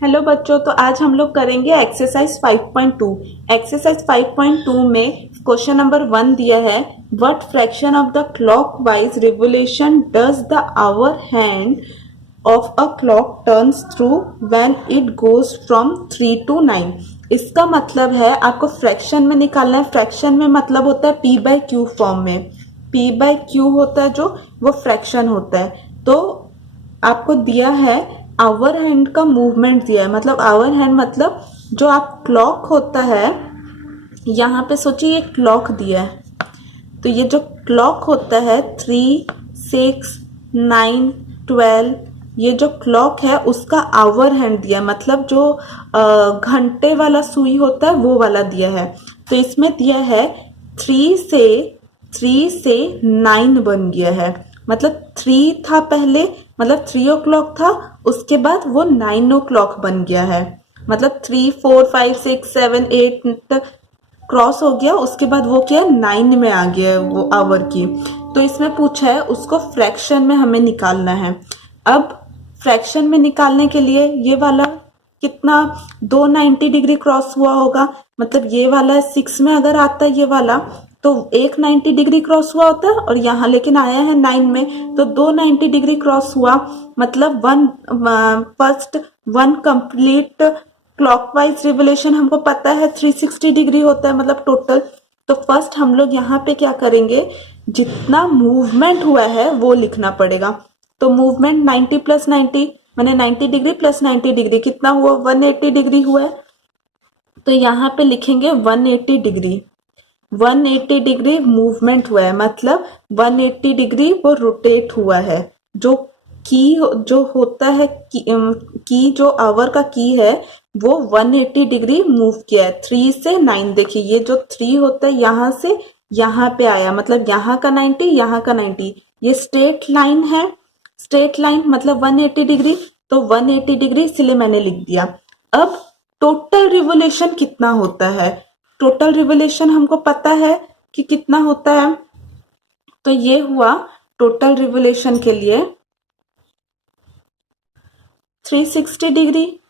Hello बच्चों, तो आज हम लोग करेंगे एक्सरसाइज 5.2। एक्सरसाइज 5.2 में क्वेश्चन नंबर 1 दिया है, what fraction of the clockwise revolution does the hour hand of a clock turns through when it goes from 3 to 9। इसका मतलब है आपको फ्रैक्शन में निकालना है। फ्रैक्शन में मतलब होता है पी बाय क्यू फॉर्म में। पी बाय क्यू होता है जो वो फ्रैक्शन होता है। तो आपको दिया है आवर हैंड का मूवमेंट दिया है, मतलब आवर हैंड मतलब जो आप क्लॉक होता है, यहाँ पे सोचिए ये क्लॉक दिया है, तो ये जो क्लॉक होता है 3, 6, 9, 12, ये जो क्लॉक है उसका आवर हैंड दिया है, मतलब जो घंटे वाला सुई होता है वो वाला दिया है। तो इसमें दिया है 3 से 9 बन गया है, मतलब 3 था पहले, मतलब 3 o'clock था, उसके बाद वो 9 o'clock बन गया है, मतलब 3, 4, 5, 6, 7, 8 तक क्रॉस हो गया, उसके बाद वो क्या है 9 में आ गया है वो आवर की। तो इसमें पूछा है उसको फ्रैक्शन में हमें निकालना है। अब फ्रैक्शन में निकालने के लिए ये वाला कितना 290 डिग्री क्रॉस हुआ होगा, मतलब ये वाला 6 में अगर आता है ये वाला तो एक 90 डिग्री क्रॉस हुआ होता है, और यहाँ लेकिन आया है 9 में तो 290 डिग्री क्रॉस हुआ, मतलब first one complete clockwise revolution हमको पता है 360 डिग्री होता है, मतलब टोटल। तो फर्स्ट हम लोग यहाँ पे क्या करेंगे, जितना मूवमेंट हुआ है वो लिखना पड़ेगा। तो मूवमेंट 90 प्लस 90 मैंने 90 डिग्री प्लस 90 डिग्री कितना हुआ, 180 डिग्री हुआ है। तो यहाँ पे लिखेंगे 180 डिग्री। 180 डिग्री मूवमेंट हुआ है, मतलब 180 डिग्री वो रोटेट हुआ है। जो की जो होता है की जो आवर का की है वो 180 डिग्री मूव किया है 3 से 9। देखिए ये जो 3 होता है यहाँ से यहाँ पे आया, मतलब यहाँ का 90 यहाँ का 90, ये स्ट्रेट लाइन है। स्ट्रेट लाइन मतलब 180 डिग्री, तो 180 डिग्री इसलिए मैंने लिख दिया। अब टोटल रिवोल्यूशन कितना होता है, टोटल रिवोल्यूशन हमको पता है कि कितना होता है। तो ये हुआ टोटल रिवोल्यूशन के लिए 360 डिग्री,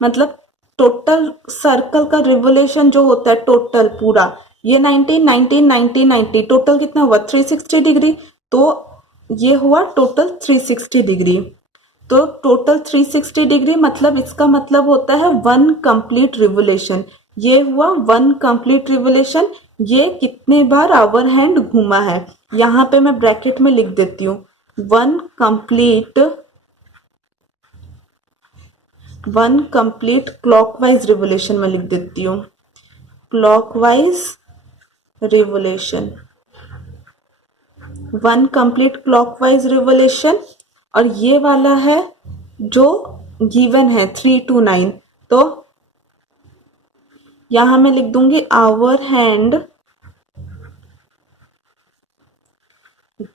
मतलब टोटल सर्कल का रिवोल्यूशन जो होता है टोटल पूरा, ये 90, 90, 90, 90, टोटल कितना हुआ 360 डिग्री। तो ये हुआ टोटल 360 डिग्री। तो टोटल 360 डिग्री मतलब इसका मतलब होता है वन कंप्लीट रिवोल्यूशन। ये हुआ वन कंप्लीट रिवोल्यूशन। ये कितने बार आवर हैंड घूमा है, यहाँ पे मैं ब्रैकेट में लिख देती हूँ वन कंप्लीट क्लॉकवाइज रिवोल्यूशन में लिख देती हूँ, clockwise revolution, one complete clockwise revolution. और ये वाला है जो गिवन है 3 to 9, तो यहां मैं लिख दूंगी hour hand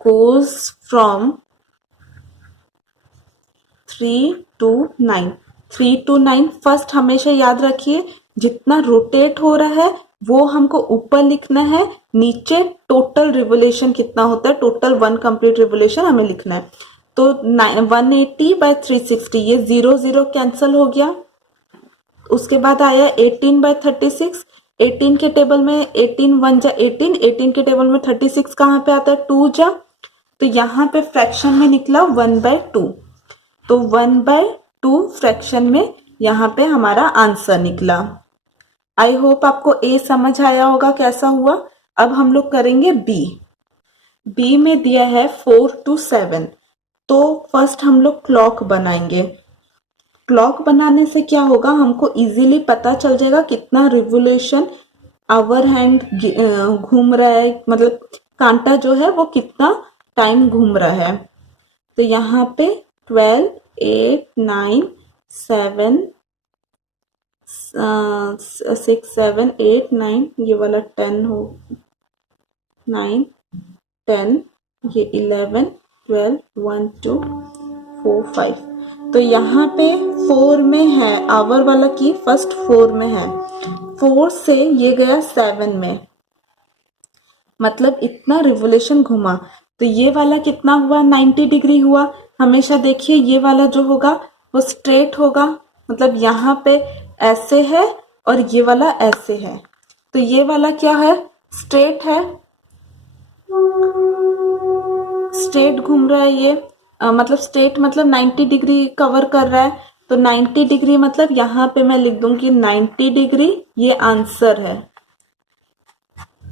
goes from 3 to 9। 3 to 9 first हमेशा याद रखिए, जितना रोटेट हो रहा है वो हमको ऊपर लिखना है, नीचे टोटल रिवोल्यूशन कितना होता है, टोटल वन कंप्लीट रिवोल्यूशन हमें लिखना है। तो 180 बाय 360, ये 0 0 कैंसिल हो गया। उसके बाद आया 18 बाय 36। 18 के टेबल में 18 1 जा 18, 18 के टेबल में 36 कहाँ पे आता है 2 जा, तो यहाँ पे फ्रैक्शन में निकला 1/2। तो 1/2 फ्रैक्शन में यहाँ पे हमारा आंसर निकला। आई होप आपको ए समझ आया होगा कैसा हुआ। अब हम लोग करेंगे बी। बी में दिया है 4 to 7। तो फर्स्ट हम लोग क्लॉक बनाएंगे। क्लॉक बनाने से क्या होगा, हमको इजीली पता चल जाएगा कितना रिवोल्यूशन आवर हैंड घूम रहा है, मतलब कांटा जो है वो कितना टाइम घूम रहा है। तो यहाँ पे 12, 8, 9, 7, 6, 7, 8, 9, ये वाला 10 हो, 9, 10, ये 11, 12, 1, 2, 4, 5। तो यहाँ पे 4 में है आवर वाला की, फर्स्ट 4 में है, 4 से ये गया 7 में, मतलब इतना रिवोल्यूशन घुमा। तो ये वाला कितना हुआ 90 डिग्री हुआ। हमेशा देखिए ये वाला जो होगा वो स्ट्रेट होगा, मतलब यहाँ पे ऐसे है और ये वाला ऐसे है, तो ये वाला क्या है, स्ट्रेट है, स्ट्रेट घूम रहा है ये, मतलब स्ट्रेट मतलब 90 डिग्री कवर कर रहा है, तो 90 डिग्री मतलब यहाँ पे मैं लिख दूंगी 90 डिग्री, ये आंसर है,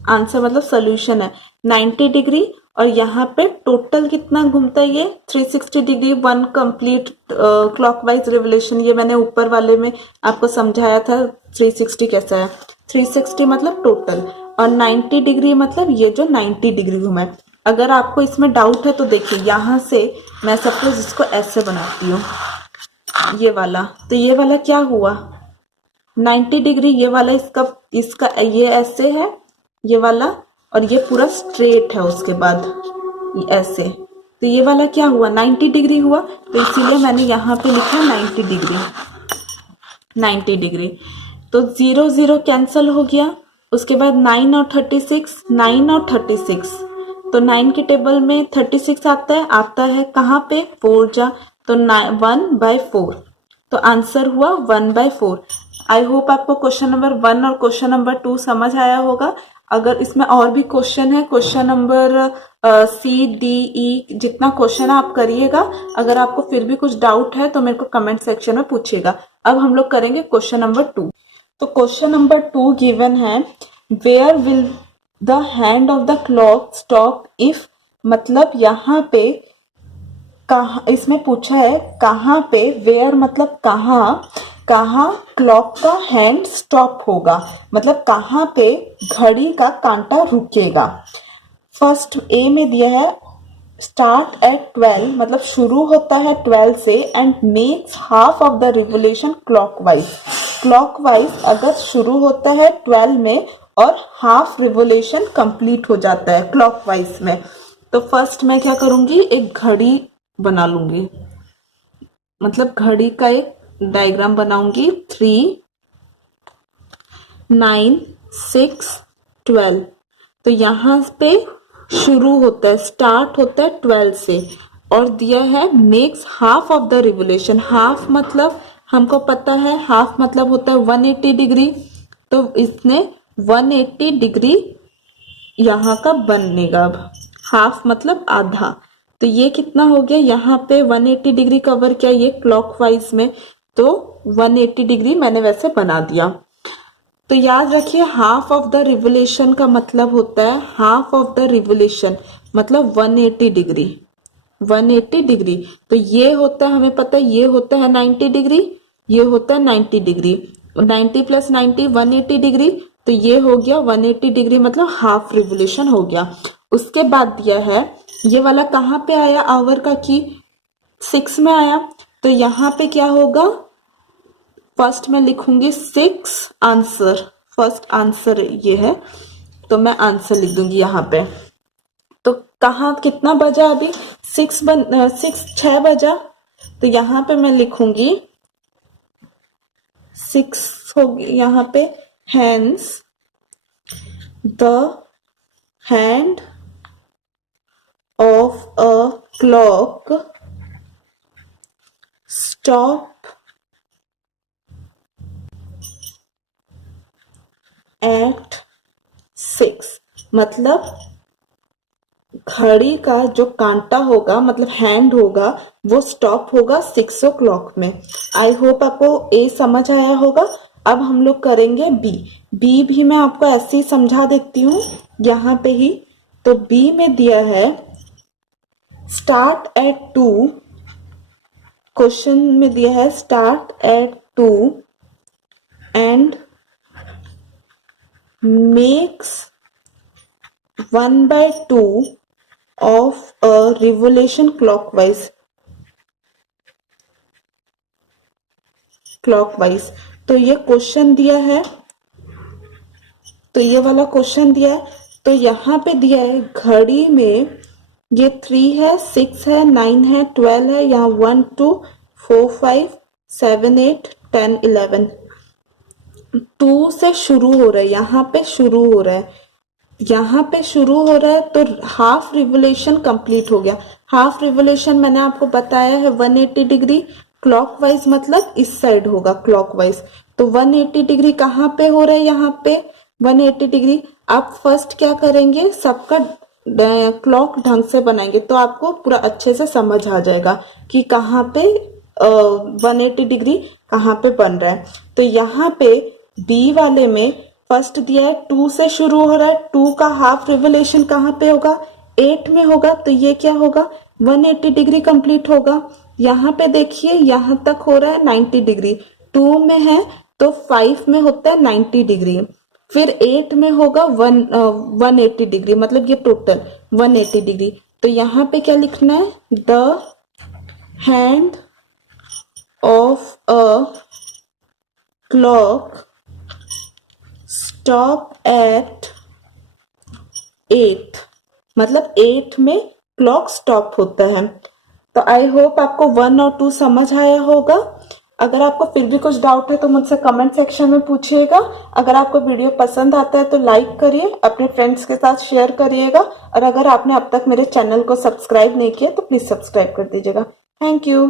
आंसर मतलब सोल्यूशन है 90 डिग्री। और यहाँ पे टोटल कितना घूमता है ये 360 degree, one complete clockwise revolution. ये मैंने ऊपर वाले में आपको समझाया था 360 कैसा है, 360 मतलब टोटल, और 90 डिग्री मतलब ये जो 90 डिग्री घूमा है। अगर आपको इसमें डाउट है तो देखिए, यहाँ से मैं सपोज इसको ऐसे बनाती हूँ, ये वाला, तो ये वाला क्या हुआ 90 डिग्री, ये वाला इसका इसका ये ऐसे है ये वाला, और ये पूरा स्ट्रेट है, उसके बाद ये ऐसे, तो ये वाला क्या हुआ 90 डिग्री हुआ, तो इसीलिए मैंने यहाँ पे लिखा 90 डिग्री, 90 डिग्री। तो 0 0 कैंसिल हो गया, उसके बाद 9 और 36, 9 और 36, तो 9 के टेबल में 36 आता है कहाँ पे 4 जा, तो 1/4, तो आंसर हुआ 1/4। आई होप आपको क्वेश्चन नंबर 1 और क्वेश्चन नंबर 2 समझ आया होगा। अगर इसमें और भी क्वेश्चन है, question number C D E जितना क्वेश्चन है आप करिएगा। अगर आपको फिर भी कुछ डाउट है तो मेरे को कमेंट सेक्शन में पूछिएगा। अब हम लोग करेंगे क्वेश्चन नंबर 2। तो क्वेश्चन नंबर 2 गिवन है, where will the hand of the clock stop if, मतलब यहाँ पे कहा, इसमें पूछा है कहाँ पे, वेयर मतलब कहाँ, कहाँ क्लॉक का हैंड स्टॉप होगा, मतलब कहाँ पे घड़ी का कांटा रुकेगा। फर्स्ट ए में दिया है स्टार्ट एट 12, मतलब शुरू होता है 12 से, and makes half of the revolution clockwise. Clockwise अगर शुरू होता है 12 में और हाफ रिवोल्यूशन कंप्लीट हो जाता है क्लॉकवाइज में। तो फर्स्ट मैं क्या करूंगी, एक घड़ी बना लूंगी, मतलब घड़ी का एक डायग्राम बनाऊंगी, 3 9 6 12, तो यहाँ पे शुरू होता है, स्टार्ट होता है 12 से, और दिया है makes half of the revolution. Half मतलब हमको पता है, हाफ मतलब होता है 180 डिग्री, तो इसने 180 डिग्री यहाँ का बनेगा। अब हाफ मतलब आधा, तो ये कितना हो गया, यहाँ पे 180 डिग्री कवर किया ये क्लॉकवाइज में, तो 180 डिग्री मैंने वैसे बना दिया। तो याद रखिए हाफ ऑफ द रिवोल्यूशन का मतलब होता है, हाफ ऑफ द रिवोल्यूशन मतलब 180 डिग्री, 180 डिग्री। तो ये होता है, हमें पता है ये होता है 90 डिग्री, ये होता है 90 डिग्री, 90 + 90 180 डिग्री, तो ये हो गया 180 डिग्री, मतलब हाफ रिवोल्यूशन हो गया। उसके बाद दिया है ये वाला कहाँ पे आया, आवर का की 6 में आया, तो यहाँ पे क्या होगा, फर्स्ट मैं लिखूंगी 6 आंसर, फर्स्ट आंसर ये है, तो मैं आंसर लिख दूंगी यहाँ पे। तो कहाँ कितना बजा अभी 6 बजा, तो यहाँ पे मैं लिखूंगी 6 होगी यहाँ पे, hence the hand of a clock stop at 6, मतलब घड़ी का जो कांटा होगा मतलब हैंड होगा वो स्टॉप होगा 6 o'clock में। आई होप आपको ए समझ आया होगा। अब हम लोग करेंगे बी। बी भी मैं आपको ऐसे ही समझा देती हूँ यहाँ पे ही। तो बी में दिया है स्टार्ट एट 2, क्वेश्चन में दिया है start at 2 and makes 1/2 of a revolution clockwise, तो ये क्वेश्चन दिया है, तो ये वाला क्वेश्चन दिया है। तो यहाँ पे दिया है घड़ी में ये 3 है, 6 है, 9 है, 12 है, यहाँ 1 2 4 5 7 8 10 11, 2 से शुरू हो रहा है, यहाँ पे शुरू हो रहा है, यहाँ पे शुरू हो रहा है, तो हाफ रिवोल्यूशन कंप्लीट हो गया। हाफ रिवोल्यूशन मैंने आपको बताया है 180 डिग्री, क्लॉकवाइज मतलब इस साइड होगा क्लॉकवाइज। तो 180 डिग्री कहाँ पे हो रहा है, यहाँ पे 180 डिग्री। आप फर्स्ट क्या करेंगे, सबका क्लॉक ढंग से बनाएंगे तो आपको पूरा अच्छे से समझ आ जाएगा कि कहाँ पे 180 डिग्री कहाँ पे बन रहा है। तो यहाँ पे बी वाले में फर्स्ट दिया है 2 से शुरू हो रहा है, 2 का हाफ रिवोल्यूशन कहाँ पे होगा, 8 में होगा। तो ये क्या होगा, 180 डिग्री कंप्लीट होगा। यहाँ पे देखिए यहाँ तक हो रहा है 90 डिग्री, 2 में है तो 5 में होता है 90 डिग्री, फिर 8 में होगा 180 डिग्री, मतलब ये टोटल 180 डिग्री। तो यहाँ पे क्या लिखना है, the hand of a clock stop eight 8, मतलब 8 में क्लॉक स्टॉप होता है। तो आई होप आपको 1 और 2 समझ आया होगा। अगर आपको फिर भी कुछ डाउट है तो मुझसे कमेंट सेक्शन में पूछिएगा। अगर आपको वीडियो पसंद आता है तो लाइक करिए, अपने फ्रेंड्स के साथ शेयर करिएगा, और अगर आपने अब तक मेरे चैनल को सब्सक्राइब नहीं किया तो प्लीज सब्सक्राइब कर दीजिएगा। Thank you.